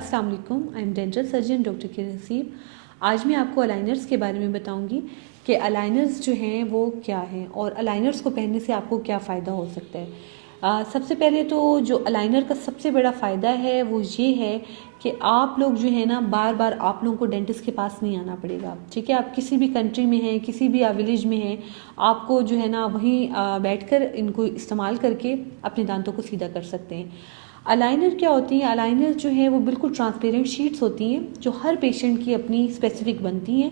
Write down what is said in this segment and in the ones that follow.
अस्सलाम वालेकुम, I am dental surgeon doctor के नसीब। आज मैं आपको अलाइनर्स के बारे में बताऊंगी कि अलाइनर्स जो हैं वो क्या हैं और अलाइनर्स को पहनने से आपको क्या फ़ायदा हो सकता है। सबसे पहले तो जो अलाइनर का सबसे बड़ा फ़ायदा है वो ये है कि आप लोग जो है ना बार बार आप लोगों को डेंटिस्ट के पास नहीं आना पड़ेगा। ठीक है, आप किसी भी कंट्री में हैं, किसी भी विलेज में हैं, आपको जो है ना वहीं बैठकर इनको इस्तेमाल करके अपने दांतों को सीधा कर सकते हैं। अलाइनर क्या होती हैं? अलाइनर जो है वो बिल्कुल ट्रांसपेरेंट शीट्स होती हैं जो हर पेशेंट की अपनी स्पेसिफिक बनती हैं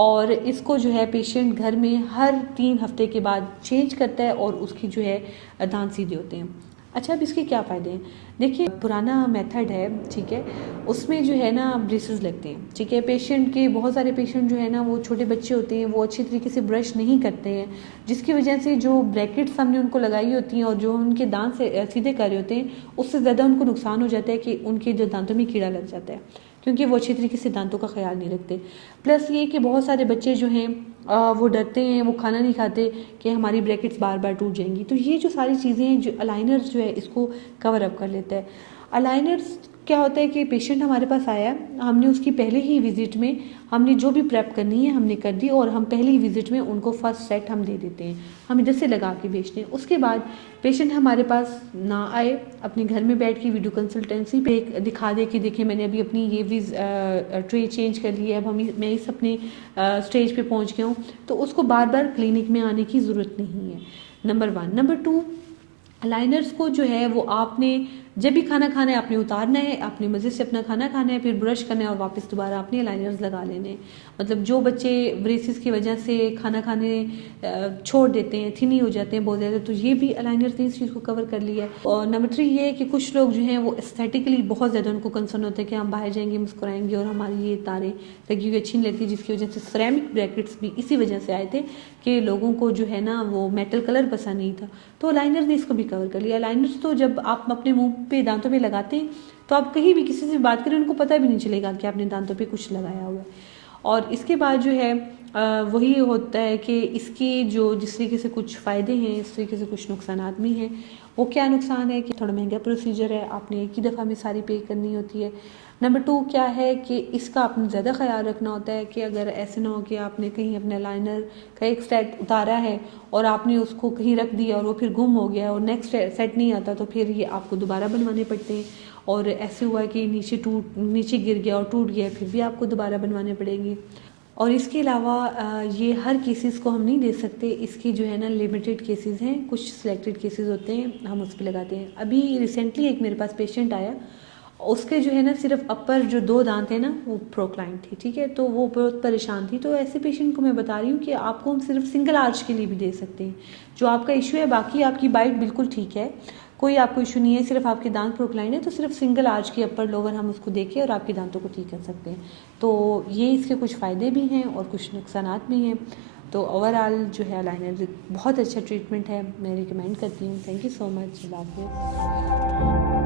और इसको जो है पेशेंट घर में हर 3 हफ्ते के बाद चेंज करता है और उसकी जो है दांत सीधे होते हैं। अच्छा, अब इसके क्या फ़ायदे हैं? देखिए, पुराना मेथड है, ठीक है, उसमें जो है ना ब्रेसेस लगते हैं। ठीक है, पेशेंट के बहुत सारे पेशेंट जो है ना वो छोटे बच्चे होते हैं, वो अच्छी तरीके से ब्रश नहीं करते हैं, जिसकी वजह से जो ब्रैकेट्स हमने उनको लगाई होती हैं और जो उनके दांत से सीधे कर रहे होते हैं उससे ज़्यादा उनको नुकसान हो जाता है कि उनके जो दांतों में कीड़ा लग जाता है, क्योंकि वो अच्छी तरीके से दांतों का ख्याल नहीं रखते। प्लस ये कि बहुत सारे बच्चे जो हैं वो डरते हैं, वो खाना नहीं खाते कि हमारी ब्रैकेट्स बार बार टूट जाएंगी। तो ये जो सारी चीज़ें हैं, जो अलाइनर्स जो है इसको कवर अप कर लेता है। अलाइनर्स क्या होता है कि पेशेंट हमारे पास आया, हमने उसकी पहले ही विजिट में हमने जो भी प्रेप करनी है हमने कर दी और हम पहली विजिट में उनको फर्स्ट सेट हम दे देते हैं, हम इधर से लगा के भेजते हैं। उसके बाद पेशेंट हमारे पास ना आए, अपने घर में बैठ के वीडियो कंसल्टेंसी पे दिखा दे कि देखिए मैंने अभी अपनी ये भी ट्रे चेंज कर ली है, अब मैं इस अपने स्टेज पे पहुंच गया हूँ, तो उसको बार बार क्लिनिक में आने की ज़रूरत नहीं है। नंबर 1। नंबर 2, अलाइनर्स को जो है वो आपने जब भी खाना खाना है आपने उतारना है, आपने मज़े से अपना खाना खाना है, फिर ब्रश करना है और वापस दोबारा आपने अलाइनर्स लगा लेने हैं। मतलब जो बच्चे ब्रेसिस की वजह से खाना खाने छोड़ देते हैं, थिनी हो जाते हैं बहुत ज़्यादा, तो ये भी अलाइनर्स ने इस चीज़ को कवर कर लिया है। और नंबर 3 ये है कि कुछ लोग जो हैं वो एस्थेटिकली बहुत ज़्यादा उनको कंसर्न होता है कि हम बाहर जाएंगे मुस्कुराएंगे और हमारी ये तारें लगी हुई अच्छी नहीं लगती, जिसकी वजह से सिरेमिक ब्रैकेट्स भी इसी वजह से आए थे कि लोगों को जो है ना वो मेटल कलर पसंद नहीं था। तो अलाइनर ने इसको भी कवर कर लिया। अलाइनर्स तो जब आप अपने मुंह पे दांतों पे लगाते हैं तो आप कहीं भी किसी से बात करें उनको पता भी नहीं चलेगा कि आपने दांतों पे कुछ लगाया हुआ है। और इसके बाद जो है वही होता है कि इसके जो जिस तरीके से कुछ फ़ायदे हैं इस तरीके से कुछ नुकसान भी हैं। वो क्या नुकसान है कि थोड़ा महंगा प्रोसीजर है, आपने एक ही दफ़ा में सारी पे करनी होती है। नंबर 2 क्या है कि इसका आपने ज़्यादा ख्याल रखना होता है कि अगर ऐसे ना हो कि आपने कहीं अपने लाइनर का एक सेट उतारा है और आपने उसको कहीं रख दिया और वो फिर गुम हो गया और नेक्स्ट सेट नहीं आता, तो फिर ये आपको दोबारा बनवाने पड़ते हैं। और ऐसे हुआ कि नीचे गिर गया और टूट गया, फिर भी आपको दोबारा बनवाने पड़ेंगे। और इसके अलावा ये हर केसेस को हम नहीं दे सकते, इसकी जो है ना लिमिटेड केसेस हैं, कुछ सिलेक्टेड केसेस होते हैं हम उस पर लगाते हैं। अभी रिसेंटली एक मेरे पास पेशेंट आया, उसके जो है ना सिर्फ अपर जो 2 दांत है ना वो प्रोक्लाइन थी। ठीक है, तो वो बहुत परेशान थी। तो ऐसे पेशेंट को मैं बता रही हूँ कि आपको हम सिर्फ सिंगल आर्च के लिए भी दे सकते हैं। जो आपका इशू है, बाकी आपकी बाइट बिल्कुल ठीक है, कोई आपको इशू नहीं है, सिर्फ आपके दांत प्रोक्लाइन है, तो सिर्फ सिंगल आर्च की अपर लोअर हम उसको देके और आपके दांतों को ठीक कर सकते हैं। तो ये इसके कुछ फ़ायदे भी हैं और कुछ नुकसान भी हैं। तो ओवरऑल जो है अलाइनर बहुत अच्छा ट्रीटमेंट है, मैं रिकमेंड करती हूँ। Thank you so much. अल्लाह हाफ़िज़।